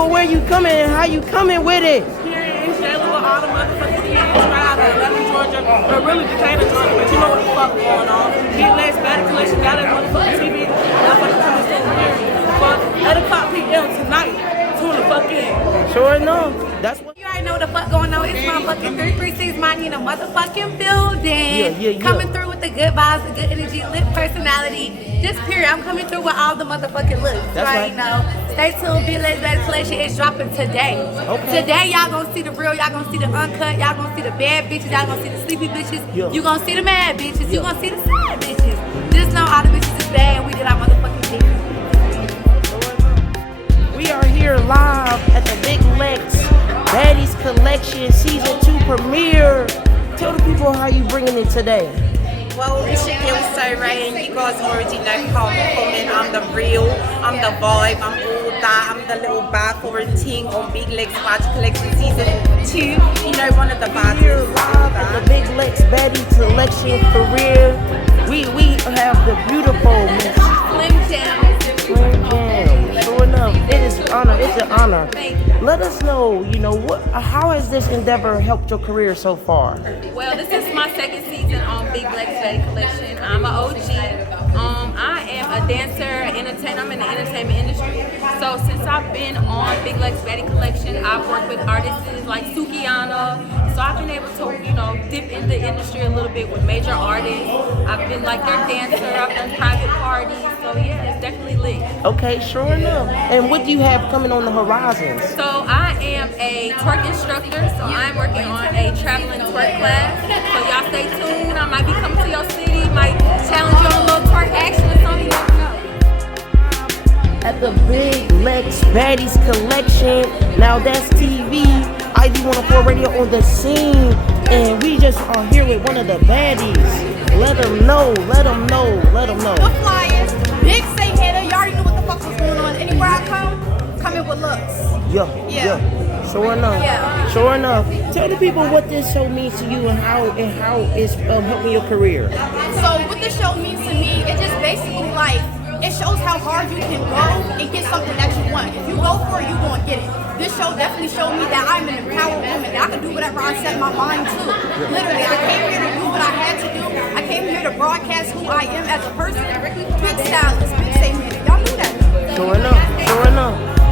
people where you coming and how you coming with it. Here in Shayla with all the motherfucking kids right out of Atlanta, Georgia, or really Decatur, Georgia, but you know what the fuck going on. Big Legs Baddies Collection got that motherfucking TV. Motherfucking coming over here. Fuck, 8 o'clock p.m. tonight. Tune the fuck in. Sure enough, that's what. You already know what the fuck going on. It's motherfucking 336 Money in a motherfucking building. Yeah. Coming through with the good vibes, the good energy, lit personality. Just period. I'm coming through with all the motherfucking looks. That's right. You know. Stay tuned. Big Legs Baddies Collection is dropping today. Okay. Today y'all gonna see the real. Y'all gonna see the uncut. Y'all gonna see the bad bitches. Y'all gonna see the sleepy bitches. Yeah. You gonna see the mad bitches. You gonna see the sad bitches. Just know all the bitches is bad. We did our motherfucking thing. We are here live at the Big Legs Baddies Collection Season 2 premiere. Tell the people how you bringing it today. Well, it's your girl Saray, and you guys already know how I'm coming. I'm the real, I'm the vibe, I'm all that. I'm the little bad foreign ting on Big Legs Baddies Collection Season 2. You know, one of the baddies. Here live at the Big Legs Baddies Collection career. We have the beautiful Miss Slim Jam. Slim Jam. Sure enough, it's an honor. Let us know, how has this endeavor helped your career so far? Well, this is my second season on Big Legs Baddies Collection. I'm an OG. I am a dancer, entertainer. I'm in the entertainment industry. So since I've been on Big Legs Baddies Collection, I've worked with artists like Sukiana. So I've been able to, dip in the industry a little bit with major artists. I've been like their dancer. I've done private parties. So yeah, it's definitely lit. Okay, sure enough. And what do you have coming on the horizons? So I am a twerk instructor, so I'm working on a traveling twerk class. So y'all stay tuned. I might be coming to your city, might challenge you on a little twerk action or something, you never know. At the Big Legs Baddies Collection, now that's TV, ID104 Radio on the scene, and we just are here with one of the baddies. Let them know. The flyers, big say hitter, you already know what the fuck was going on. Anywhere I come in with looks. Yeah. Sure enough. Tell the people what this show means to you and how it's helping your career. So what this show means to me, it just basically it shows how hard you can go and get something that you want. If you go for it, you're going to get it. This show definitely showed me that I'm an empowered woman, that I can do whatever I set my mind to. Literally, I came here to do what I had to do. I came here to broadcast who I am as a person. Big stylist, big statement. Y'all knew that. Sure enough.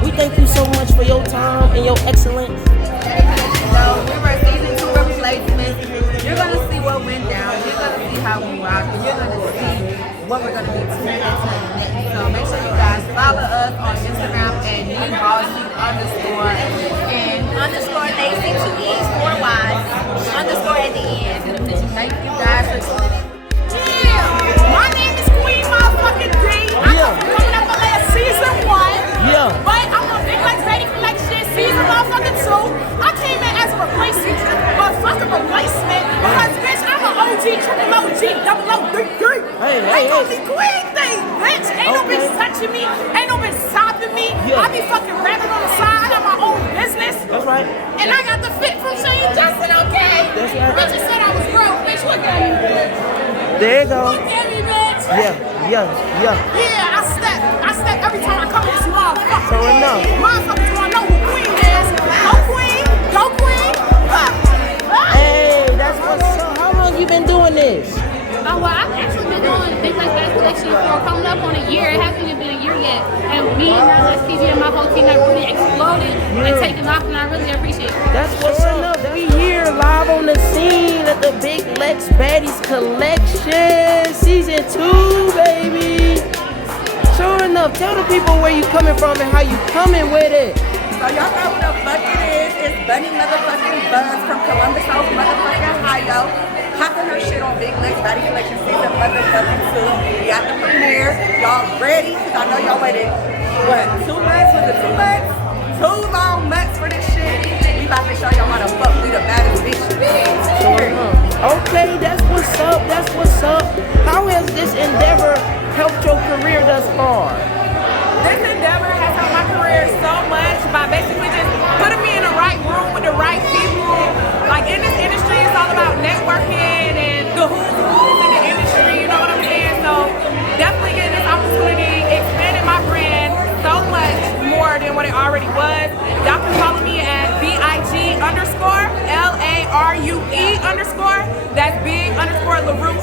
We thank you so much for your time and your excellence. So we were season 2 replacements. You're going to see what went down. You're going to see how we rock. And you're going to see what we're going to be tuning into next. So make sure you guys follow us on Instagram at @newbossy_ and Lazy 2 E's 4 Y's _ at the end. thank you guys for tuning in. Yeah, my name is Queen Motherfucking D. I'm coming up on season 1. Yeah. But I'm on Big Legs Baddies Collection season motherfucking 2. I came in as a replacement, because bitch, I'm an OG, triple OG, double ODD. Ain't gonna be queen thing, bitch. Ain't no bitch touching me, ain't no bitch stopping me. Yeah. I be fucking rapping on the side. I got my own business. That's right. And I got the fit from Shane Justin, okay? That's right. Bitches said I was broke, bitch. Look at me, bitch. There you go. Look at me, bitch. Yeah. Yeah, I step every time I come in this motherfucker. Sure enough. Motherfuckers wanna know who Queen is. Go Queen, go Queen. Hey, that's what's up. How long you been doing this? Well, I've actually been doing Big Legs Baddies Collection for coming up on a year. It hasn't even been a year yet. And me and TV and my whole team have really exploded and taken off, and I really appreciate it. That's what's up. We here live on the scene at the Big Legs Baddies Collection Season 2, baby. Sure enough, tell the people where you coming from and how you coming with it. So y'all know what the fuck it is. It's Bunny motherfucking Buzz from Columbus, motherfucking Ohio. Popping her shit on Big Legs Baddies Collection Season motherfucking 2. We got the premiere. Y'all ready? Because I know y'all waited, 2 months? Was it 2 months? 2 long months for this shit. We about to show y'all how the fuck we the baddest bitches. Okay, that's what's up. How has this endeavor helped your career thus far? This endeavor has helped my career so much by basically just putting me in the right room with the right people. Like in this industry, it's all about networking and the who's in the industry, you know what I'm saying? So definitely getting this opportunity, expanding my brand so much more than what it already was. That's big_LaRue_.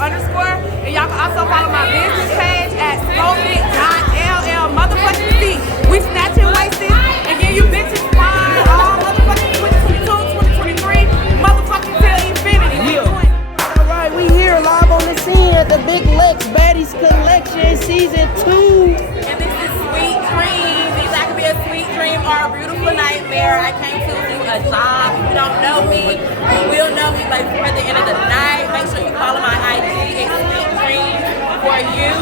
And y'all can also follow my business page at slowfit.ll motherfucking C. We snatching wasted and give you bitches fine all motherfucking 2022, 2023, motherfucking till infinity. We doing it. All right, we here live on the scene at the Big Lex Baddies Collection Season 2. And this is Sweet Dreams. Either I could be a sweet dream or a beautiful nightmare. I came to do a job. If you don't know me, you will know me by before the end of the night. Make sure you follow my IG. It's Sweet Dreams for you.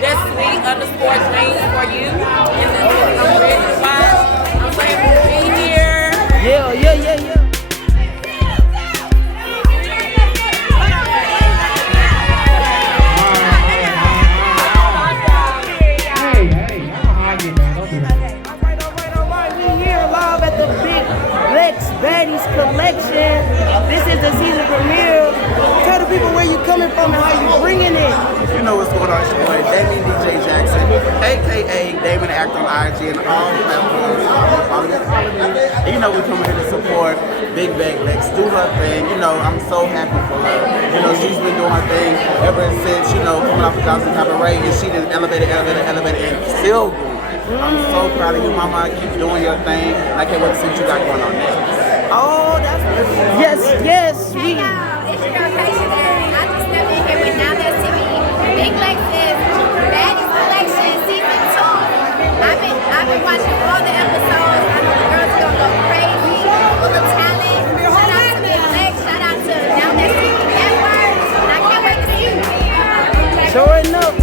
That's sweet_dreams for you. And this is I'm ready to watch. I'm ready to be here. Yeah. Alright, we here live at the Big Lex Baddies Collection. This is the season premiere. Tell the people where you coming from and how you bringing it. You know what's going on, it's your boy Damien DJ Jackson, aka Damon the Actor on IG and all platforms. And you know we coming here to support Big Bag Lex, do her thing. You know, I'm so happy for her. You know, she's been doing her thing ever since, you know, coming off the Johnson Cabaret, and she just elevated, and still going. I'm so proud of you, mama. Keep doing your thing. I can't wait to see what you got going on next. Oh, that's yes. Hey y'all, it's your girl Kaisha Berry. I just stepped in here with Now That's TV. Big Lex is Baddies Collection Season 2. I've been watching all the episodes. I know the girls are gonna go crazy, full of talent. Shout out to Big Lex, shout out to Now That's TV Network, and I can't wait to see you. Sure enough.